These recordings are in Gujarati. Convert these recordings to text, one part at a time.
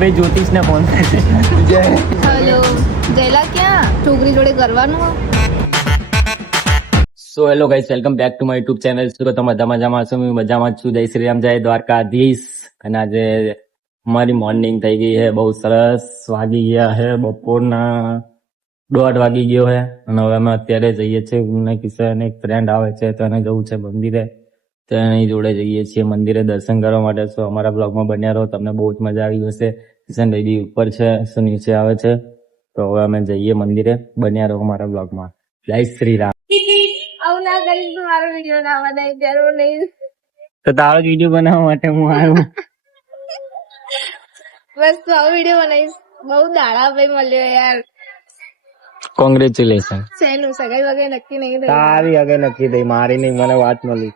ભાઈ જ્યોતિષ ને ફોન હેલો જયલા ક્યાં છોકરી જોડે કરવાનું so hello guys welcome back to my YouTube channel. શું તમે મજામાં છો? હું મજામાં છું. જય શ્રી રામ, જય દ્વારકાધીશ. અને આજે અમારી મોર્નિંગ થઈ ગઈ છે, બહુ સરસ. વાગી ગયા છે બપોરના 1:30 વાગી ગયો છે. અને હવે અમે અત્યારે જઈએ છીએ મને કિશન એક ફ્રેન્ડ આવે છે તો એને જવું છે મંદિરે, તો એની જોડે જઈએ છીએ મંદિરે દર્શન કરવા માટે. સો અમારા બ્લોગમાં બન્યા રહો, તમને બહુ જ મજા આવી હશે. કિશન ભાઈ ઉપર છે, શું નીચે આવે છે. તો હવે અમે જઈએ મંદિરે, બન્યા રહો અમારા બ્લોગમાં. જય શ્રી રામ. આવું ના કરીશ તો મારો વિડીયો ના બનાવી જરૂર નહીં. તો તારો વિડીયો બનાવવા માટે હું આવ્યો. બસ તો આવો વિડીયો બનાવીશ. બહુ દાડા ભાઈ મળ્યો યાર. કોંગ્રેચ્યુલેશન. શેનું સગાઈ વગેરે નક્કી નહીં તારી આગળ નક્કી થઈ, મારી નહીં. મને વાત મળી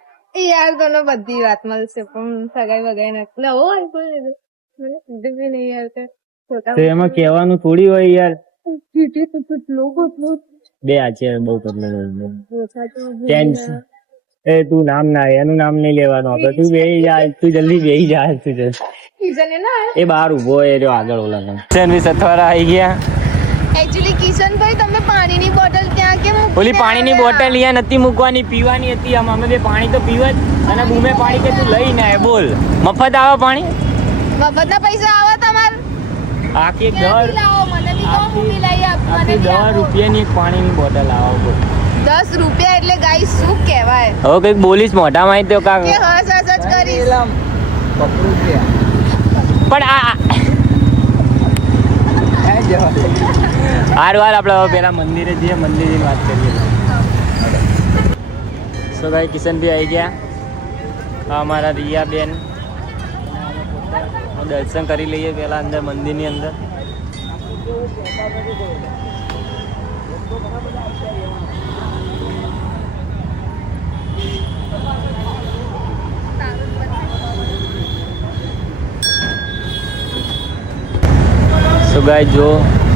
યાર, તને બધી વાત મળશે પણ સગાઈ વગેરે નક્કી નવો આઈફોન લીધો મને કીધું બી નહીં યાર. તો એમાં કહેવાનું થોડી હોય યાર. લોકો બે આ છે બહુ ટેન્શન. એ તું નામ ના, એનું નામ નહીં લેવાનું આપણે. તું બેહી જા, તું જલ્દી બેહી જા. તું જલ્દી કિશન ના એ બહાર ઉભો એ રહ્યો આગળ ઓલા સથવારા આવી ગયા. એકચ્યુઅલી કિશનભાઈ તમે પાણીની બોટલ ત્યાં કેમ મૂકી ઓલી પાણીની બોટલ અહીંયા નથી મૂકવાની, પીવાની હતી. આમ અમે બે પાણી તો પીવા જ. અને બૂમે પાણી કે તું લઈને આય. બોલ મફત આવે પાણી? મફતના પૈસા આવા તમારે આખી ક્યાંથી લાવો? મને બી કહો, હું બી લઈ આપું. મને બી 10 આપો. રૂપિયાની એક પાણીની બોટલ આવે. બોલ 10 રૂપિયા એટલે ગાઈસ શું કહેવાય હવે કઈક બોલીશ મોઢામાં તો કાક. કે હસ હસ જ કરીશ. પણ હાર વાર આપણે હવે પેલા મંદિરે જઈએ, મંદિરની વાત કરીએ. સો ભાઈ કિશનભાઈ આવી ગયા. આ અમારા રિયાબેન. દર્શન કરી લઈએ પેલા અંદર મંદિરની અંદર. સો ગાય જો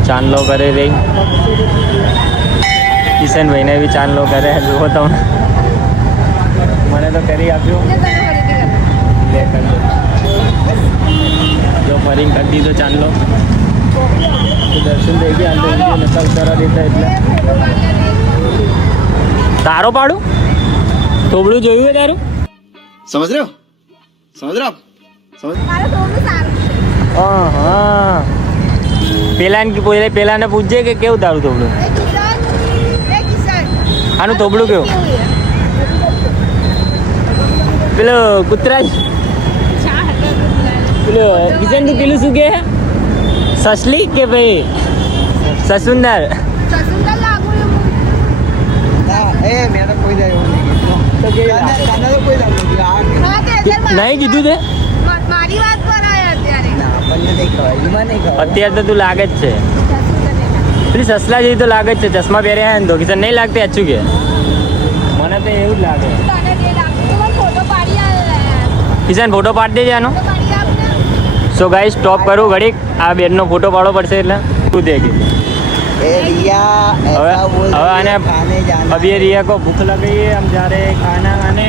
ચાંદલો કરે રહી. કિશનભાઈને બી ચાંદલો કરે. જુઓ તમે, મને તો કરી આપ્યો. લે કરી દો. જો ફરી કરી દીધો ચાંદલો. તો દર્શન થઈ ગયા. અંદર વિડીયો નતા ઉતારા દેતા એટલે. તારો પાડું થોબડું જોયું હોય તારું? समझ रहे हो आप समझ મારું થોડું સારું છે. હા પેલાને પૂછજે કે કેવું તારું થોબડું. એ કિશન આનું થોબડું કેવું? પેલો કૂતરા પેલો કિશન તું પેલું શું કે સસલી કે ભાઈ સસુંદર? સસુંદર લાગુ એવું. मैंने कोई नहीं તો કેવી લાગે? હા, તે અત્યારે નહીં કીધું તે મારી વાત પર આયા અત્યારે. અત્યારે તો તું લાગે જ છે. પેલી સસલા જેવી તો લાગે જ છે. ચશ્મા પહેર્યા હે ને તો કિશન નહીં લાગતી? અચ્છું કે મને તો એવું જ લાગે. તને જે લાગતું તો મને ફોટો પાડી આલ યાર. કિશન ફોટો પાડી દેજે આનો. ફોટો પાડી આપ ને. સો ગાઈસ સ્ટોપ કરું ઘડીક. આ બેનનો ફોટો પાડવો પડશે એટલે તું દે કે હવે आने अभी ये रिया को भूख लगी है, हम जा रहे हैं खाना खाने.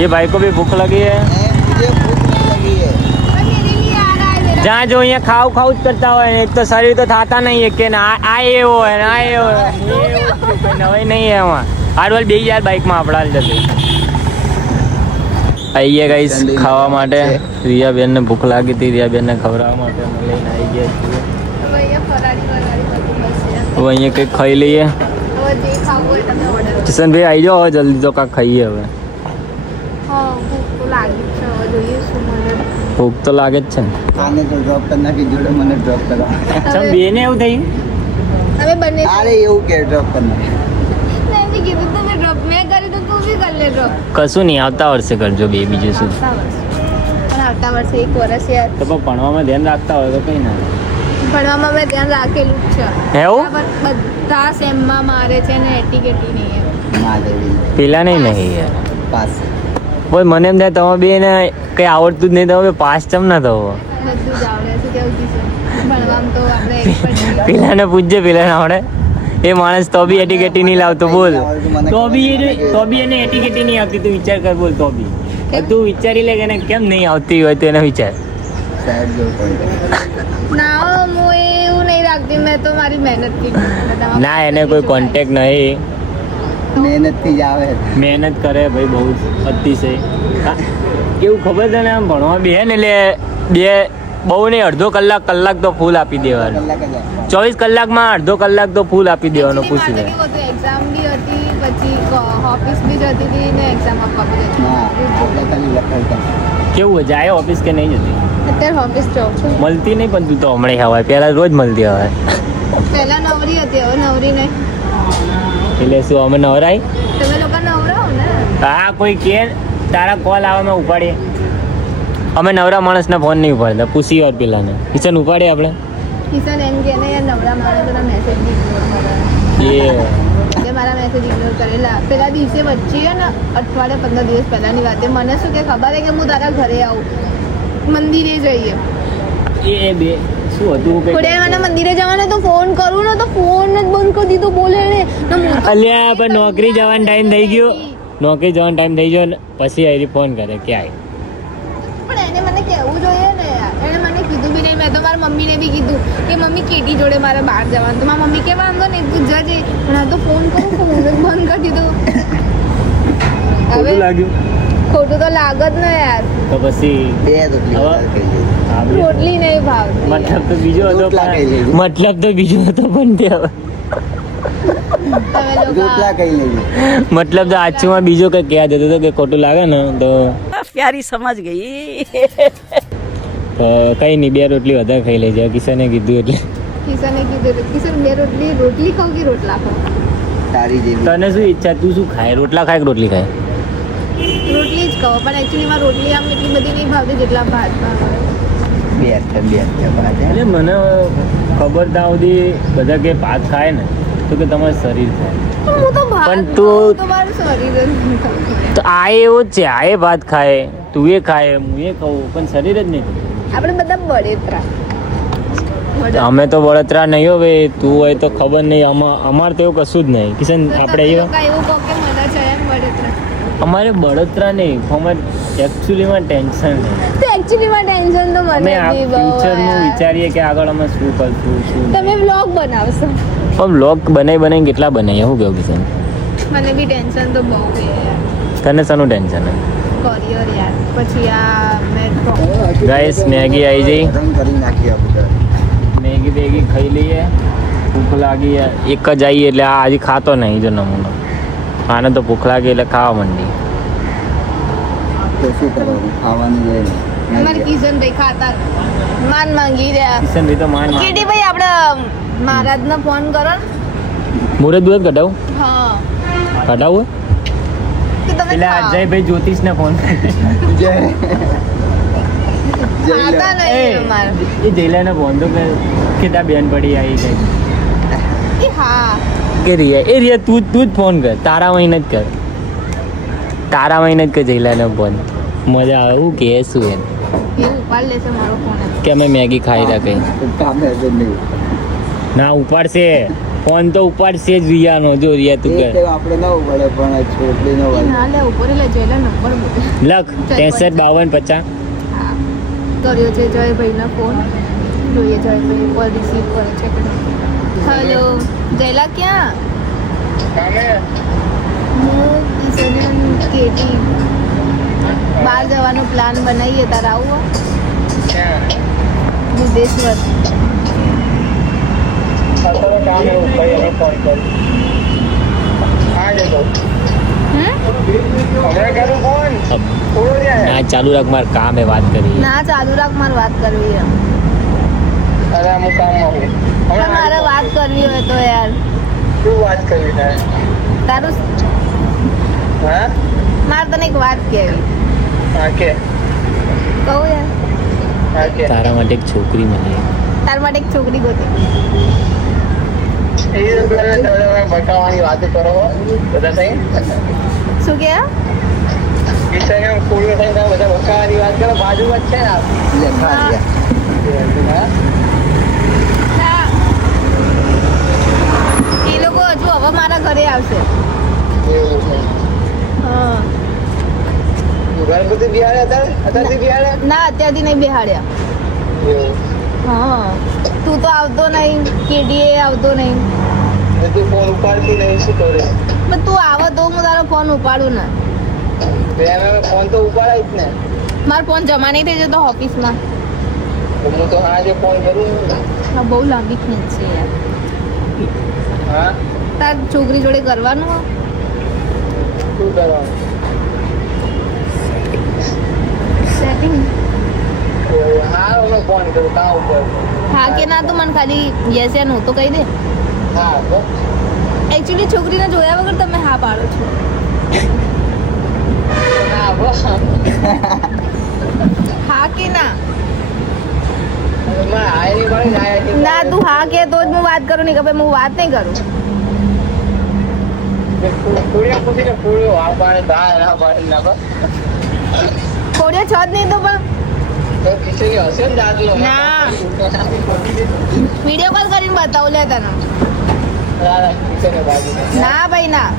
ये भाई को भी भूख लगी है. मेरे लिए आ रहा है मेरा. जहाँ जो यहाँ खाऊ खाऊ જ કરતા હોય ને, એક તો શરીર તો થાતા નહીં है કે ના આ એવો હોય ને આ એવો હોય. નવાઈ નહીં है એમાં. હારવાલ બે યાર બાઇકમાં આપણા જશે. આવીએ ગાઈસ ખાવા માટે. રિયાબેન ને ભૂખ લાગી હતી. રિયાબેન ને ખવડાવવા માટે અમે લઈને આવી ગયા છીએ. હવે અહીંયા ફરાળી બધું બસ છે. હવે અહીંયા કંઈક ખાઈ લઈએ. હવે જે ખાવું હોય તમે ઓર્ડર. કિશનભાઈ આવી જાઓ હવે જલ્દી, તો કાંક ખાઈએ હવે. હા, ભૂખ તો લાગી જ છે. હવે જોઈએ શું મળે. ભૂખ તો લાગે જ છે ને. आने तो ड्रॉप करना कि जोड़े मैंने ड्रॉप करा ચમ બેને એવું થયું? હવે બંને अरे ये के ड्रॉप करना નહીં બી કીધું તો મેં ડ્રોપ મેં કરી તો તું બી કરી લે ડ્રોપ. કશું નહીં, આવતા વર્ષે કરજો બે, બીજું શું. આવતા વર્ષે પણ આવતા વર્ષે 1 વર્ષ યાર. તો પણ ભણવામાં ધ્યાન રાખતા હોય તો કઈ ના. ભણવામાં મેં ધ્યાન રાખેલું જ છે. એવું? બરાબર બધા સેમમાં મારે છે ને એટીકેટી નહીં એમ. महादेवी પેલા નહીં નહીં યાર. पास બોલ મને એમ થાય તમે બે ને કઈ આવડતું જ નહીં, તમે પાસ ચમ ના થવો. બધું જ આવડે છે કેવું કીધું. ભણવામાં તો આપણે expert છીએ. પેલાને પૂછજે, પેલાને આવડે. એ માણસ તો બી એટીકેટી નહીં લાવતો. બોલ તો બી એને એટીકેટી નહીં આવતી. તું વિચાર કર. બોલ તો બી તું વિચારી લે કે એને કેમ નહીં આવતી હોય તો એને વિચાર. સાહેબ જો કોન્ટેક્ટ ના હું એવું નહીં રાખતી, મેં તો મારી મહેનતથી બધામાં ના એને કોઈ કોન્ટેક્ટ નહીં, મહેનતથી જ આવે. મહેનત કરે ભાઈ બહુ જ અતિશય. હા, કેવું ખબર છે ને, આમ ભણવા બે ને એટલે બે બહુ નહીં, અડધો કલાક તો ફૂલ આપી દેવાનું. કલાક જ આપવાનું. 24 કલાકમાં અડધો કલાક તો ફૂલ આપી દેવાનો. પૂછી લે. એક્ઝામ બી હતી, પછી ઓફિસ બી જતી હતી ને એક્ઝામ આપવા બી જતી ના હતી. આપણે ખાલી લખાવતા. કેવું જાય ઓફિસ કે નહીં જતી? અત્યારે ઓફિસ જાઉં છું. મળતી નહીં, પણ તું તો હમણાં હવાય, પહેલા રોજ મળતી હવે. પહેલા નવરી હતી, હવે નવરી નહીં. એટલે શું અમે નવરાય? તમે લોકો નવરાવો ને. હા, કોઈ કે તારા કોલ આવે અમે ઉપાડીએ. અમે નવરા માણસના ફોન નહીં ઉપાડતા, પૂછી ઓર પેલાને. કિશન ઉપાડીએ આપણે. કિશન એમ કે ને યાર નવરા માણસોના મેસેજ બી ઇગ્નોર કરે. તે મારા મેસેજ ઇગ્નોર કરેલા પેલા દિવસે વચ્ચે ને અઠવાડિયા 15 દિવસ પહેલાની વાત. મને શું કે ખબર છે કે હું તારા ઘરે આવું, મંદિરે જઈએ. એ બે શું હતું કે થોડી વાર મને મંદિરે જવાને તો ફોન કરું ને તો ફોન જ બંધ કરી દીધો, બોલે ને. અલ્યા પણ નોકરી જવાનો ટાઈમ થઈ ગયો, નોકરી જવાનો ટાઈમ થઈ ગયો ને પછી આવી ફોન કરે કે આય. પણ એને મને કહેવું જોઈએ ને યાર. એને મને કીધું બી નહીં. મેં તો મારી મમ્મીને બી કીધું કે મમ્મી કેટી જોડે મારે બહાર જવાનું. તો મારી મમ્મી કે વાંધો નહીં તું જજે, પણ આ તો ફોન કરું ફોન જ બંધ કરી દીધો. હવે લાગ્યું ખોટું તો લાગે જ ને યાર. તો પછી બે રોટલી હવે? વધારે ખાઈ લેજો. હા, બે. રોટલી નહીં ભાવતી. મતલબ તો બીજો હતો રોટલા ખાઈ પણ- લેજો. મતલબ તો બીજો હતો પણ તે હવે તમે લોકો રોટલા ખાઈ લેજો. મતલબ તો આછુમાં બીજો કઈ કહેવા દેતો હતો કે ખોટું લાગે ને તો प्यारी समझ गई કઈ નહીં, બે રોટલી વધારે ખાઈ લેજે. કિશને કીધું એટલે. કિશને કીધું કિશન બે રોટલી ખાવ કે રોટલા ખાવ? તારી જેવી. તને શું ઈચ્છા, તું શું ખાય? રોટલા ખાય કે રોટલી ખાય? રોટલી જ ખાવ, પણ એકચ્યુઅલીમાં રોટલી આમ એટલી બધી નહીં ભાવતી જેટલા ભાતમાં આવે. બે હાથે ભાત હે. એટલે મને ખબર ત્યાં સુધી બધા કે ભાત ખાય ને તો કે તમારું શરીર થાય. પણ હું તો ભાત પણ ખાઉં, તું- તો મારું શરીર જ નહીં થતું. તો આ એવું જ છે, આ એ ભાત ખાય, તું એ ખાય, હું એ ખાઉં, પણ શરીર જ નહીં થતું. આપણે બધા બળેતરા. અમે તો બળતરા નહીં હવે, તું હોય તો ખબર નહીં. અમારે તો એવું કશું જ નહીં. કિશન આપણે તમે એવું લોકો એવું કહો કે મને છે એમ બળેતરા. અમારે બળતરા નહીં, અમારે એકચ્યુઅલીમાં ટેન્શન છે. તો એકચ્યુઅલીમાં ટેન્શન તો અમે મને આ બી બહુ ફ્યુચરનું યાર. વિચારીએ કે આગળ અમે શું કરશું શું તમે વ્લોગ બનાવશો. પણ બ્લોગ બનાવી કેટલા બનાવીએ? શું કેવું કિશન? મને બી ટેન્શન તો બહુ છે યાર. તને શાનું ટેન્શન હે? કરિયર યાર. પછી આ મેં ગાઈસ મેગી આવી જઈ, ગરમ કરી નાખીએ આપણે. મેગી બેગી ખાઈ લઈએ. ભૂખ લાગી એક જ આવી એટલે આ હજી ખાતો નહીં જો નમૂનો. આને તો ભૂખ લાગી એટલે ખાવા માંડી. તો શું કરવાનું? ખાવાનું જ હોય ને. અમારે કિશનભાઈ ખાતા માન માંગી રહ્યા. કિશન ભાઈ તો માન કેટી ભાઈ આપણે મહારાજને ફોન કરો ને. મુહૂર્ત દૂધ કઢાવું હા કઢાવું કે તમે એટલે ખાઓ. અજયભાઈ જ્યોતિષને ફોન જય ખાતા નહીં અમારે. એ જયલાને ફોન તો કે ત્યાં બેન પડી આવી જાય એ હા કે રિયા તું જ ફોન કર, તારા મહિને જ કર, તારા મહિને જ કર જયલાને ફોન. મજા આવે એવું કે શું એમ એ ઉપાડ લેશે મારો ફોન. કે અમે મેગી ખાઈ રાખે. કામે જ નહીં. ના ઉપાડશે ફોન, તો ઉપાડશે જ રિયાનો. જો રિયા તું એ કર તો આપણે ન પડે પણ છોકરી નો એ ના લે ઉપર લે જઈને નંબર બોલે. લખ 63 52 50. હા કર્યો છે જયભાઈનો ફોન. જોઈએ જયભાઈ કોલ રિસીવ કરે છે કે નહીં. હેલો જયલા ક્યાં? હું કિશન કેટી બહાર જવાનો પ્લાન બનાવીએ, તારે આવું વિદેશ્વર. ના ચાલુ રાખ, મારે કામ હે, વાત કરી. ના ચાલુ રાખ, મારે વાત કરવી છે. પણ મારે વાત કરવી હોય તો યાર તારું મારે તને એક વાત કહેવી. કહું યાર તારા માટે એક છોકરી મળી. તાર માટે એક છોકરી ગોતી. શું કે એ લોકો હજુ હવે મારા ઘરે આવશે. હા ના અત્યારથી નહીં બેહાડ્યા. હા તું તો આવતો નહીં કેડીએ આવતો નહીં તું ફોન ઉપાડતી નહીં, શું કરે? પણ તું આવો તો હું તારો ફોન ઉપાડું ને ફોન તો ઉપાડાય જ ને. મારો ફોન જમા નહીં થઈ જતો ઓફિસમાં તો હું તો આજે ફોન કરું ને. આ બહુ લાંબી ખેંચ છે યાર હા, તાર છોકરી જોડે કરવાનું હો? શું કરવાનું? સેટિંગ હા, હું ફોન કરું કાં ઉપર. હા કે ના તો મને ખાલી યસ યા નો તો કહી દે હા તો એકચ્યુઅલી છોકરીને જોયા વગર તમે હા પાડો છો હા બસ. હા કે ના મારે હાય નહીં પડે ને, હાય નહીં પડે. ના તું હા કે તો જ હું વાત કરું નહીં કે ભાઈ હું વાત નહીં કરું ફૂડિયા પૂછીને ફૂડિયો હા પાડે તો હા, ના પાડે ના પાડે. કોડિયો છો જ નહીં તો પણ તો ખીચડી હશે ને દાદલો. ના. વિડીયો કોલ કરીને બતાવું લે તને ખીચડી બાજુ ના ભાઈ ના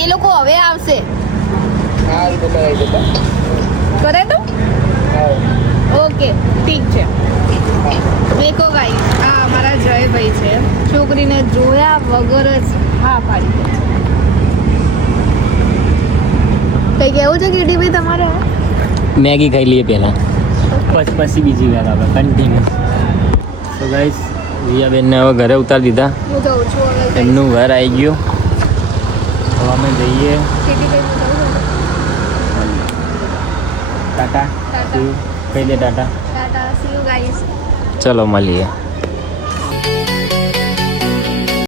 એ લોકો હવે આવશે હા તો કરાવી દેતા. કરે તો હા. ઓકે ઠીક છે દેખો ભાઈ આ અમારા જયભાઈ છે છોકરીને જોયા વગર જ હા પાડી દે છે કઈ કેવું છે કીડીભાઈ તમારે મેગી ખાઈ લઈએ પહેલા પછી બીજી વાર આવે કન્ટિન્યુ. તો ગાઈસ રિયાબેનને હવે ઘરે ઉતારી દીધા, હું જઉં છું હવે એમનું ઘર આવી ગયું. તો અમે જઈએ. કીડીભાઈ હું જઉં છું ટાટા ટાટા. કહી દે tata. Tata see you guys ચલો મળીએ.